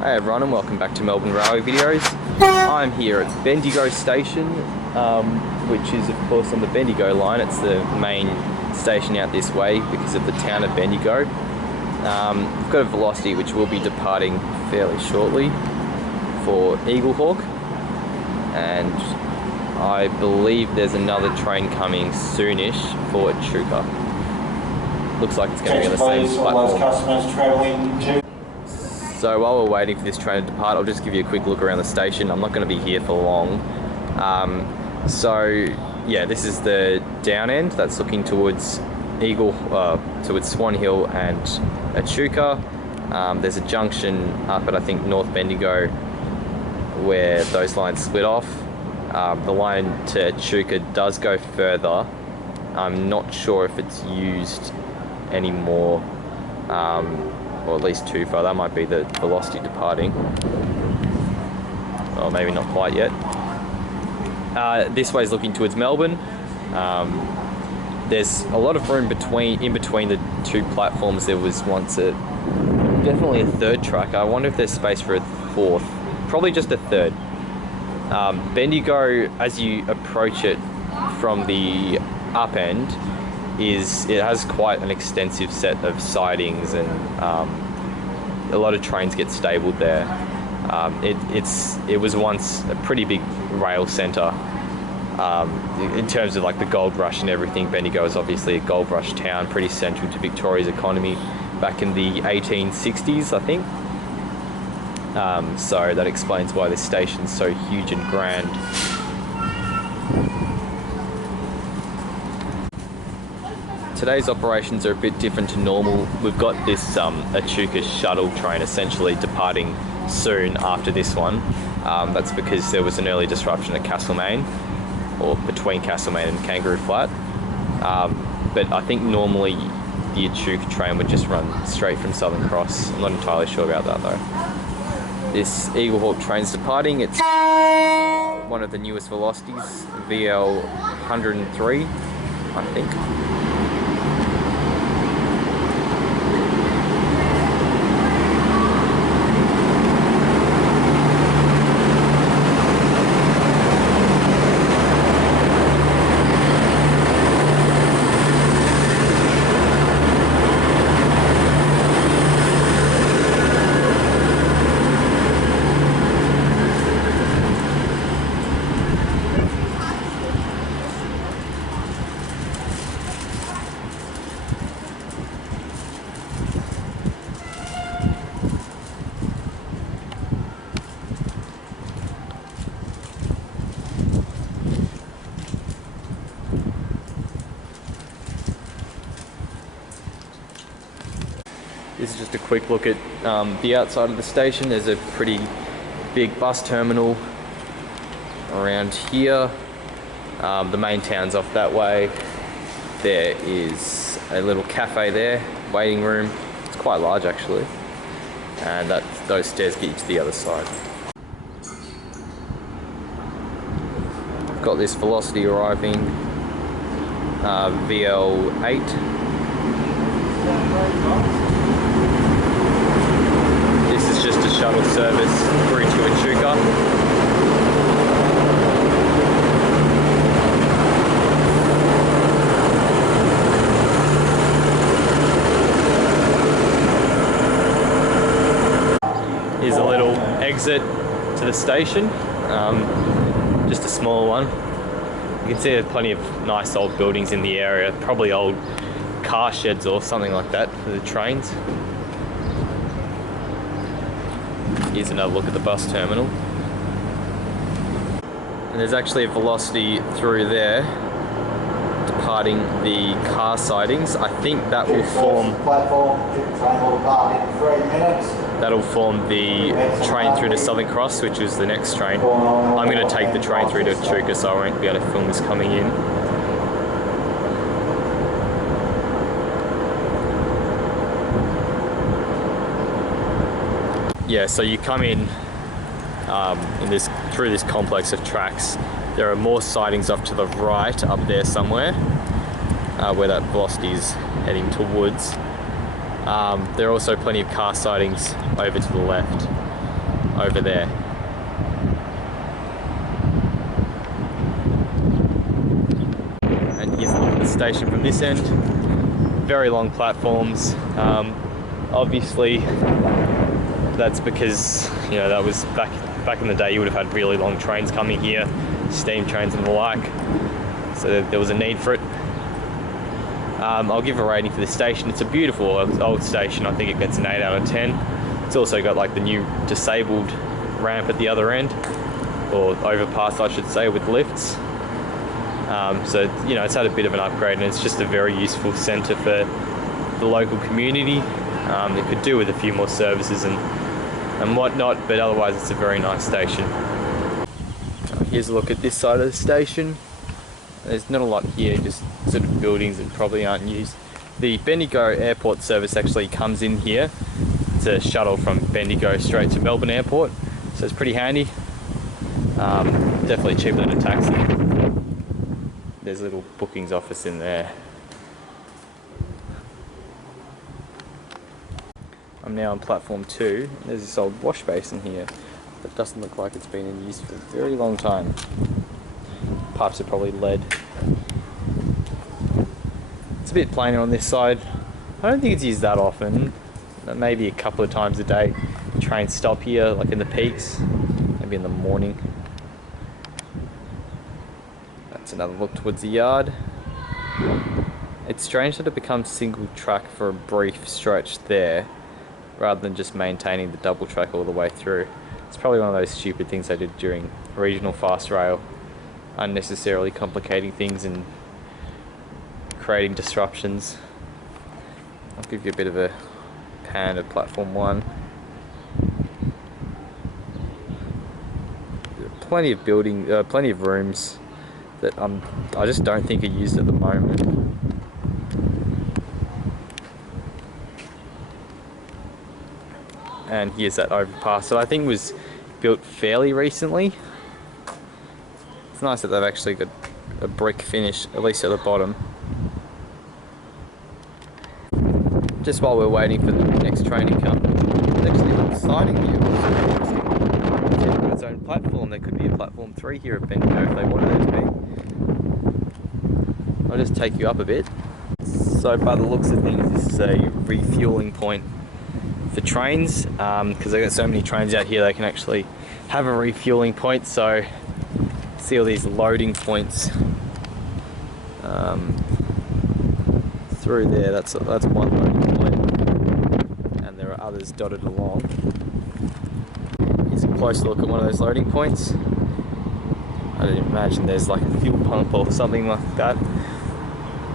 Hey everyone, and welcome back to Melbourne Railway Videos. I'm here at Bendigo station, which is of course on the Bendigo line. It's the main station out this way because of the town of Bendigo. We've got a Velocity which will be departing fairly shortly for Eaglehawk, and I believe there's another train coming soonish for Echuca. Looks like it's going to be on the same platform. Customers travelling to. So while we're waiting for this train to depart, I'll just give you a quick look around the station. I'm not going to be here for long. So yeah, this is the down end that's looking towards towards Swan Hill and Echuca. There's a junction up at I think North Bendigo where those lines split off. The line to Echuca does go further. I'm not sure if it's used anymore. Or at least too far. That might be the Velocity departing. Or maybe not quite yet. This way is looking towards Melbourne. There's a lot of room in between the two platforms. There was once definitely a third track. I wonder if there's space for a fourth. Probably just a third. Bendigo, as you approach it from the up end, it has quite an extensive set of sidings, and a lot of trains get stabled there. It was once a pretty big rail centre in terms of like the gold rush and everything. Bendigo is obviously a gold rush town, pretty central to Victoria's economy back in the 1860s, I think. So that explains why this station's so huge and grand. Today's operations are a bit different to normal. We've got this Echuca shuttle train essentially departing soon after this one. That's because there was an early disruption at Castlemaine, or between Castlemaine and Kangaroo Flat. But I think normally the Echuca train would just run straight from Southern Cross. I'm not entirely sure about that though. This Eaglehawk train's departing. It's one of the newest Velocities, VL 103, I think. This is just a quick look at the outside of the station. There's a pretty big bus terminal around here. The main town's off that way. There is a little cafe there, waiting room. It's quite large actually. And those stairs get you to the other side. Got this Velocity arriving, VL8. This is just a shuttle service through to Echuca. Here's a little exit to the station, just a small one. You can see there's plenty of nice old buildings in the area, probably old car sheds or something like that for the trains. Here's another look at the bus terminal. And there's actually a Velocity through there, departing the car sidings. I think that will form the train through to Southern Cross, which is the next train. I'm going to take the train through to Echuca, so I won't be able to film this coming in. Yeah, so you come in through this complex of tracks. There are more sidings off to the right, up there somewhere, where that Velocity is heading towards. There are also plenty of car sidings over to the left. over there. And here's a look at the station from this end. Very long platforms. Obviously, that's because, you know, that was back in the day. You would have had really long trains coming here, steam trains and the like. So there was a need for it. I'll give a rating for this station. It's a beautiful old station. I think it gets an 8 out of 10. It's also got like the new disabled ramp at the other end, or overpass I should say, with lifts. So, you know, it's had a bit of an upgrade, and it's just a very useful centre for the local community. It could do with a few more services and whatnot, but otherwise it's a very nice station. Here's a look at this side of the station. There's not a lot here, just sort of buildings that probably aren't used. The Bendigo airport service actually comes in here. It's a shuttle from Bendigo straight to Melbourne Airport, so it's pretty handy. Definitely cheaper than a taxi. There's a little bookings office in there. I'm now on platform 2. There's this old wash basin here that doesn't look like it's been in use for a very long time. Pipes are probably lead. It's a bit plainer on this side. I don't think it's used that often. Maybe a couple of times a day. Trains stop here, like in the peaks, maybe in the morning. That's another look towards the yard. It's strange that it becomes single track for a brief stretch there, rather than just maintaining the double track all the way through. It's probably one of those stupid things they did during regional fast rail, unnecessarily complicating things and creating disruptions. I'll give you a bit of a pan of platform 1. Plenty of rooms that I just don't think are used at the moment. And here's that overpass that I think was built fairly recently. It's nice that they've actually got a brick finish, at least at the bottom. Just while we're waiting for the next train to come, there's actually a little siding here. It's got its own platform. There could be a platform 3 here at Bendigo if they wanted there to be. I'll just take you up a bit. So by the looks of things, this is a refueling point for trains, because they've got so many trains out here they can actually have a refueling point. So see all these loading points through there. That's one loading point, and there are others dotted along. Here's a close look at one of those loading points. I don't imagine there's like a fuel pump or something like that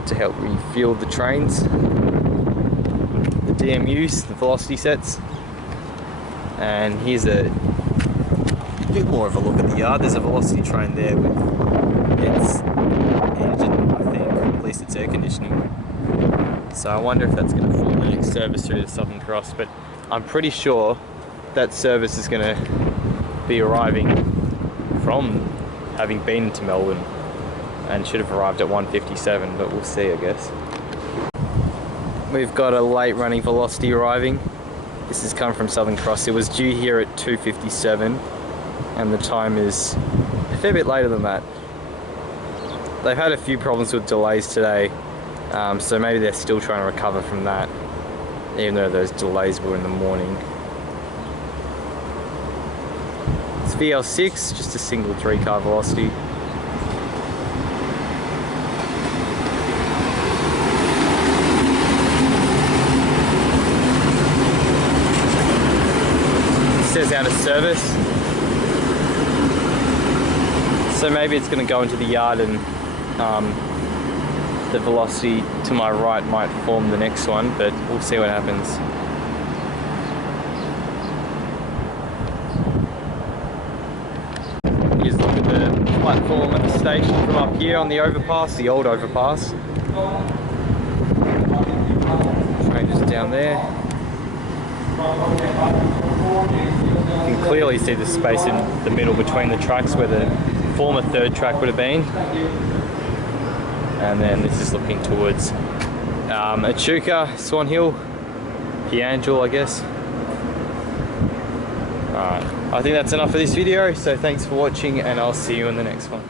to help refuel the trains. DMUs, the velocity sets. And here's a bit more of a look at the yard. There's a velocity train there with its engine, I think, at least its air conditioning. So I wonder if that's going to form the next service through to Southern Cross, but I'm pretty sure that service is going to be arriving from having been to Melbourne, and should have arrived at 1:57, but we'll see, I guess. We've got a late running velocity arriving. This has come from Southern Cross. It was due here at 2:57, and the time is a fair bit later than that. They've had a few problems with delays today, so maybe they're still trying to recover from that, even though those delays were in the morning. It's VL6, just a single 3-car velocity. Says out of service, so maybe it's going to go into the yard, and the velocity to my right might form the next one, but we'll see what happens. Here's a look at the platform at the station from up here on the overpass, the old overpass. Train just down there. You can clearly see the space in the middle between the tracks where the former 3rd track would have been. And then this is looking towards Echuca, Swan Hill, Piangel, I guess. Alright, I think that's enough for this video, so thanks for watching and I'll see you in the next one.